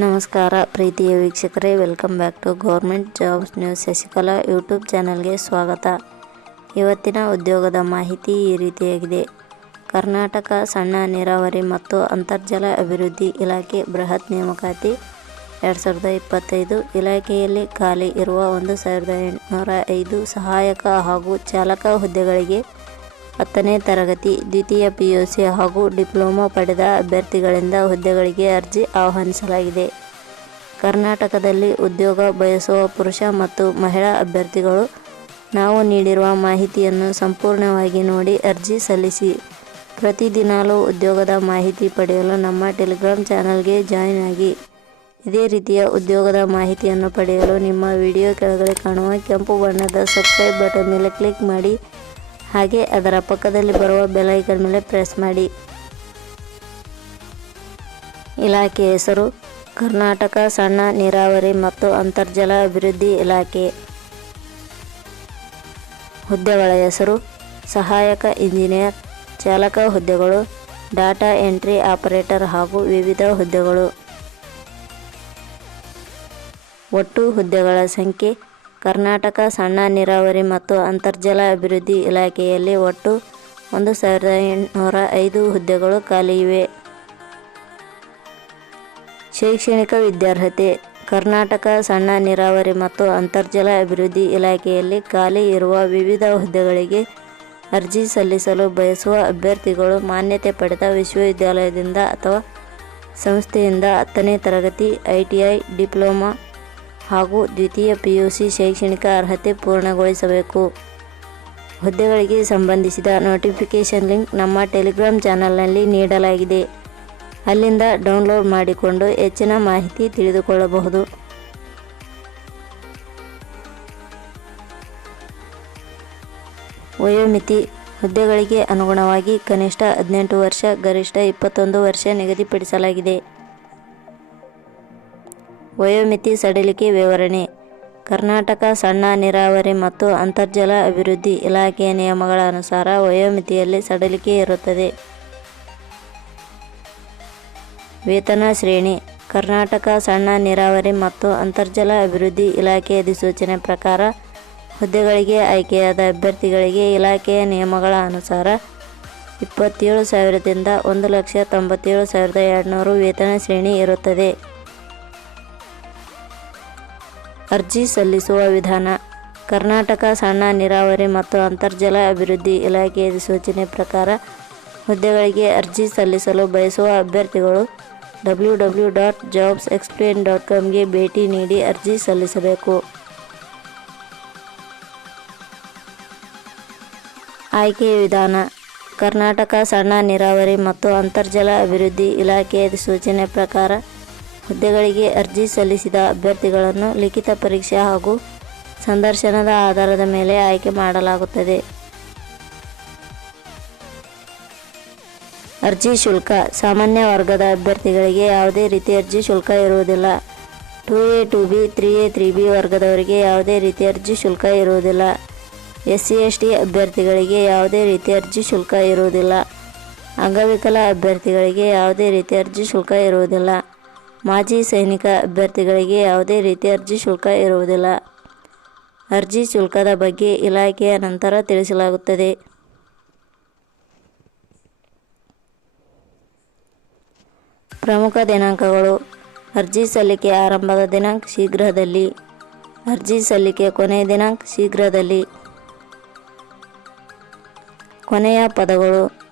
ನಮಸ್ಕಾರ ಪ್ರೀತಿಯ ವೀಕ್ಷಕರೇ, welcome back to government jobs news Shashikala YouTube ಚಾನಲ್ಗೆ ಸ್ವಾಗತ. ಇವತ್ತಿನ ಉದ್ಯೋಗದ ಮಾಹಿತಿ ಈ ರೀತಿಯಾಗಿದೆ. ಕರ್ನಾಟಕ ಸಣ್ಣ ನೀರಾವರಿ ಮತ್ತು ಅಂತರ್ಜಲ ಅಭಿವೃದ್ಧಿ ಇಲಾಖೆ ಬೃಹತ್ ನೇಮಕಾತಿ ಎರಡು ಸಾವಿರದ ಇಪ್ಪತ್ತೈದು ಇಲಾಖೆಯಲ್ಲಿ ಖಾಲಿ ಇರುವ ಒಂದು ಸಾವಿರದ ಎಂಟುನೂರ ಐದು ಸಹಾಯಕ ಹಾಗೂ ಚಾಲಕ ಹುದ್ದೆಗಳಿಗೆ ಹತ್ತನೇ ತರಗತಿ, ದ್ವಿತೀಯ ಪಿಯುಸಿ ಹಾಗೂ ಡಿಪ್ಲೊಮಾ ಪಡೆದ ಅಭ್ಯರ್ಥಿಗಳಿಂದ ಹುದ್ದೆಗಳಿಗೆ ಅರ್ಜಿ ಆಹ್ವಾನಿಸಲಾಗಿದೆ. ಕರ್ನಾಟಕದಲ್ಲಿ ಉದ್ಯೋಗ ಬಯಸುವ ಪುರುಷ ಮತ್ತು ಮಹಿಳಾ ಅಭ್ಯರ್ಥಿಗಳು, ನಾವು ನೀಡಿರುವ ಮಾಹಿತಿಯನ್ನು ಸಂಪೂರ್ಣವಾಗಿ ನೋಡಿ ಅರ್ಜಿ ಸಲ್ಲಿಸಿ. ಪ್ರತಿದಿನಾಲೂ ಉದ್ಯೋಗದ ಮಾಹಿತಿ ಪಡೆಯಲು ನಮ್ಮ ಟೆಲಿಗ್ರಾಮ್ ಚಾನಲ್ಗೆ ಜಾಯಿನ್ ಆಗಿ. ಇದೇ ರೀತಿಯ ಉದ್ಯೋಗದ ಮಾಹಿತಿಯನ್ನು ಪಡೆಯಲು ನಿಮ್ಮ ವಿಡಿಯೋ ಕೆಳಗಡೆ ಕಾಣುವ ಕೆಂಪು ಬಣ್ಣದ ಸಬ್ಸ್ಕ್ರೈಬ್ ಬಟನ್ ಮೇಲೆ ಕ್ಲಿಕ್ ಮಾಡಿ. ಹಾಗೆ ಅದರ ಪಕ್ಕದಲ್ಲಿ ಬರುವ ಬೆಲೈಕನ್ ಮೇಲೆ ಪ್ರೆಸ್ ಮಾಡಿ. ಇಲಾಖೆ ಹೆಸರು, ಕರ್ನಾಟಕ ಸಣ್ಣ ನೀರಾವರಿ ಮತ್ತು ಅಂತರ್ಜಲ ಅಭಿವೃದ್ಧಿ ಇಲಾಖೆ. ಹುದ್ದೆಗಳ ಹೆಸರು, ಸಹಾಯಕ ಇಂಜಿನಿಯರ್, ಚಾಲಕ ಹುದ್ದೆಗಳು, ಡಾಟಾ ಎಂಟ್ರಿ ಆಪರೇಟರ್ ಹಾಗೂ ವಿವಿಧ ಹುದ್ದೆಗಳು. ಒಟ್ಟು ಹುದ್ದೆಗಳ ಸಂಖ್ಯೆ ಕರ್ನಾಟಕ ಸಣ್ಣ ನೀರಾವರಿ ಮತ್ತು ಅಂತರ್ಜಲ ಅಭಿವೃದ್ಧಿ ಇಲಾಖೆಯಲ್ಲಿ ಒಟ್ಟು ಒಂದು ಸಾವಿರದ ಎಂಟುನೂರ ಐದು ಹುದ್ದೆಗಳು ಖಾಲಿ ಇವೆ. ಶೈಕ್ಷಣಿಕ ವಿದ್ಯಾರ್ಹತೆ, ಕರ್ನಾಟಕ ಸಣ್ಣ ನೀರಾವರಿ ಮತ್ತು ಅಂತರ್ಜಲ ಅಭಿವೃದ್ಧಿ ಇಲಾಖೆಯಲ್ಲಿ ಖಾಲಿ ಇರುವ ವಿವಿಧ ಹುದ್ದೆಗಳಿಗೆ ಅರ್ಜಿ ಸಲ್ಲಿಸಲು ಬಯಸುವ ಅಭ್ಯರ್ಥಿಗಳು ಮಾನ್ಯತೆ ಪಡೆದ ವಿಶ್ವವಿದ್ಯಾಲಯದಿಂದ ಅಥವಾ ಸಂಸ್ಥೆಯಿಂದ ಹತ್ತನೇ ತರಗತಿ, ಐ ಟಿ ಐ, ಡಿಪ್ಲೊಮಾ ಹಾಗೂ ದ್ವಿತೀಯ ಪಿ ಯು ಸಿ ಶೈಕ್ಷಣಿಕ ಅರ್ಹತೆ ಪೂರ್ಣಗೊಳಿಸಬೇಕು. ಹುದ್ದೆಗಳಿಗೆ ಸಂಬಂಧಿಸಿದ ನೋಟಿಫಿಕೇಷನ್ ಲಿಂಕ್ ನಮ್ಮ ಟೆಲಿಗ್ರಾಮ್ ಚಾನಲ್ನಲ್ಲಿ ನೀಡಲಾಗಿದೆ. ಅಲ್ಲಿಂದ ಡೌನ್ಲೋಡ್ ಮಾಡಿಕೊಂಡು ಹೆಚ್ಚಿನ ಮಾಹಿತಿ ತಿಳಿದುಕೊಳ್ಳಬಹುದು. ವಯೋಮಿತಿ ಹುದ್ದೆಗಳಿಗೆ ಅನುಗುಣವಾಗಿ ಕನಿಷ್ಠ ಹದಿನೆಂಟು ವರ್ಷ, ಗರಿಷ್ಠ ಇಪ್ಪತ್ತೊಂದು ವರ್ಷ ನಿಗದಿಪಡಿಸಲಾಗಿದೆ. ವಯೋಮಿತಿ ಸಡಿಲಿಕೆ ವಿವರಣೆ, ಕರ್ನಾಟಕ ಸಣ್ಣ ನೀರಾವರಿ ಮತ್ತು ಅಂತರ್ಜಲ ಅಭಿವೃದ್ಧಿ ಇಲಾಖೆಯ ನಿಯಮಗಳ ಅನುಸಾರ ವಯೋಮಿತಿಯಲ್ಲಿ ಸಡಿಲಿಕೆ ಇರುತ್ತದೆ. ವೇತನ ಶ್ರೇಣಿ, ಕರ್ನಾಟಕ ಸಣ್ಣ ನೀರಾವರಿ ಮತ್ತು ಅಂತರ್ಜಲ ಅಭಿವೃದ್ಧಿ ಇಲಾಖೆ ಅಧಿಸೂಚನೆ ಪ್ರಕಾರ ಹುದ್ದೆಗಳಿಗೆ ಆಯ್ಕೆಯಾದ ಅಭ್ಯರ್ಥಿಗಳಿಗೆ ಇಲಾಖೆಯ ನಿಯಮಗಳ ಅನುಸಾರ ಇಪ್ಪತ್ತೇಳು ಸಾವಿರದಿಂದ ಒಂದು ಲಕ್ಷ ತೊಂಬತ್ತೇಳು ಸಾವಿರದ ಎರಡುನೂರು ವೇತನ ಶ್ರೇಣಿ ಇರುತ್ತದೆ. ಅರ್ಜಿ ಸಲ್ಲಿಸುವ ವಿಧಾನ. ಕರ್ನಾಟಕ ಸಣ್ಣ ನೀರಾವರಿ ಮತ್ತು ಅಂತರ್ಜಲ ಅಭಿವೃದ್ಧಿ ಇಲಾಖೆಯ ಸೂಚನೆ ಪ್ರಕಾರ ಹುದ್ದೆಗಳಿಗೆ ಅರ್ಜಿ ಸಲ್ಲಿಸಲು ಬಯಸುವ ಅಭ್ಯರ್ಥಿಗಳು W W dot jobs explain dot ಕಾಮ್ಗೆ ಭೇಟಿ ನೀಡಿ ಅರ್ಜಿ ಸಲ್ಲಿಸಬೇಕು. ಆಯ್ಕೆ ವಿಧಾನ. ಕರ್ನಾಟಕ ಸಣ್ಣ ನೀರಾವರಿ ಮತ್ತು ಅಂತರ್ಜಲ ಅಭಿವೃದ್ಧಿ ಇಲಾಖೆಯ ಸೂಚನೆ ಪ್ರಕಾರ ಹುದ್ದೆಗಳಿಗೆ ಅರ್ಜಿ ಸಲ್ಲಿಸಿದ ಅಭ್ಯರ್ಥಿಗಳನ್ನು ಲಿಖಿತ ಪರೀಕ್ಷೆ ಹಾಗೂ ಸಂದರ್ಶನದ ಆಧಾರದ ಮೇಲೆ ಆಯ್ಕೆ ಮಾಡಲಾಗುತ್ತದೆ. ಅರ್ಜಿ ಶುಲ್ಕ. ಸಾಮಾನ್ಯ ವರ್ಗದ ಅಭ್ಯರ್ಥಿಗಳಿಗೆ ಯಾವುದೇ ರೀತಿ ಅರ್ಜಿ ಶುಲ್ಕ ಇರುವುದಿಲ್ಲ. Two A, two B, three A, three B ವರ್ಗದವರಿಗೆ ಯಾವುದೇ ರೀತಿ ಅರ್ಜಿ ಶುಲ್ಕ ಇರುವುದಿಲ್ಲ. ಎಸ್ ಸಿ ಎಸ್ ಟಿ ಅಭ್ಯರ್ಥಿಗಳಿಗೆ ಯಾವುದೇ ರೀತಿ ಅರ್ಜಿ ಶುಲ್ಕ ಇರುವುದಿಲ್ಲ. ಅಂಗವಿಕಲ ಅಭ್ಯರ್ಥಿಗಳಿಗೆ ಯಾವುದೇ ರೀತಿ ಅರ್ಜಿ ಶುಲ್ಕ ಇರುವುದಿಲ್ಲ. ಮಾಜಿ ಸೈನಿಕ ಅಭ್ಯರ್ಥಿಗಳಿಗೆ ಯಾವುದೇ ರೀತಿ ಅರ್ಜಿ ಶುಲ್ಕ ಇರುವುದಿಲ್ಲ. ಅರ್ಜಿ ಶುಲ್ಕದ ಬಗ್ಗೆ ಇಲಾಖೆಯ ನಂತರ ತಿಳಿಸಲಾಗುತ್ತದೆ. ಪ್ರಮುಖ ದಿನಾಂಕಗಳು. ಅರ್ಜಿ ಸಲ್ಲಿಕೆ ಆರಂಭದ ದಿನಾಂಕ ಶೀಘ್ರದಲ್ಲಿ. ಅರ್ಜಿ ಸಲ್ಲಿಕೆ ಕೊನೆಯ ದಿನಾಂಕ ಶೀಘ್ರದಲ್ಲಿ. ಕೊನೆಯ ಪದಗಳು.